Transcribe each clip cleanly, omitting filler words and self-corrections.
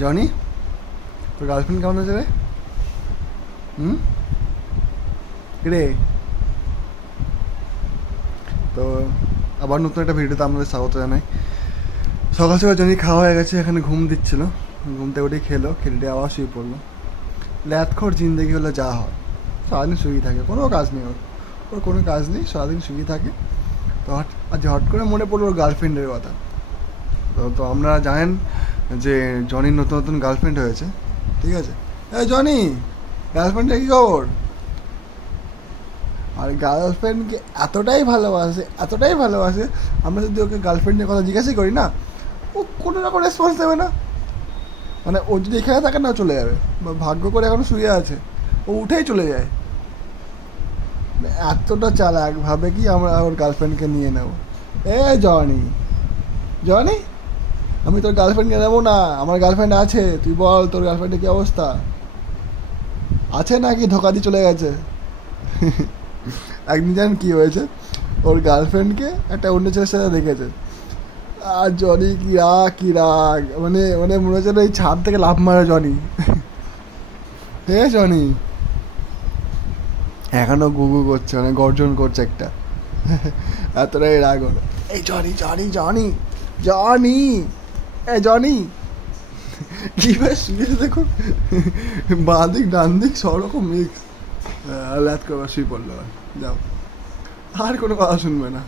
Johnny, তোর girlfriend কেমন আছে রে? রে, তো আবার নতুন একটা ভিডিওতে আপনাদের স্বাগত জানাই। সকাল সকাল জনি খাওয়া হয়ে গেছে, এখানে ঘুম দিচ্ছিল, ঘুম থেকে উঠে খেলো, খেলে আবার শুয়ে পড়লো। ল্যাথখোর জিন্দগি হলে যা হয়, সারাদিন শুয়ে থাকে, কোনো কাজ নেই ওর কোনো কাজ নেই, সারাদিন শুয়ে থাকে। তো আজ হট করে মনে পড়লো ওর গার্লফ্রেন্ডের কথা। তো আপনারা জানেন যে জনির নতুন নতুন গার্লফ্রেন্ড হয়েছে, ঠিক আছে? এই জনি, গার্লফ্রেন্ডের কী খবর? আর গার্লফ্রেন্ডকে এতটাই ভালোবাসে, আমরা যদি ওকে গার্লফ্রেন্ডের কথা জিজ্ঞাসাই করি না, ও কোনো রকম রেসপন্স দেবে না। মানে ও যদি এখানে থাকে না, চলে যাবে, বা ভাগ্য করে এখনো শুয়ে আছে, ও উঠেই চলে যায়। মানে এতটা চালাক, ভাবে কি আমরা ওর গার্লফ্রেন্ডকে নিয়ে নেব। এ জনি, জনি, আমি তোর গার্লফ্রেন্ডকে নেবো না, আমার গার্লফ্রেন্ড আছে, তুই বল তোর গার্লফ্রেন্ডের কী অবস্থা আছে, নাকি ধোকা দিয়ে চলে গেছে? একদিন জানেন কী হয়েছে, ওর গার্লফ্রেন্ডকে একটা অন্য ছেলের সাথে দেখেছে, আর জনি কি রাগ, মানে মানে মনে হচ্ছে এই ছাদ থেকে লাফ মারে জনি। হে জনি এখনো গুগু করছে, মানে গর্জন করছে একটা, এতটাই রাগ হলো। এই জনি জনি জনি জনি, এ জনি, কি বেশ শুয়েছে দেখুন, বাঁ দিক ডান দিক সব রকম মিক্স। ল্যাথ করে শুয়ে পড়লো। যাও, আর কোনো কথা শুনবে না,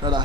দাদা।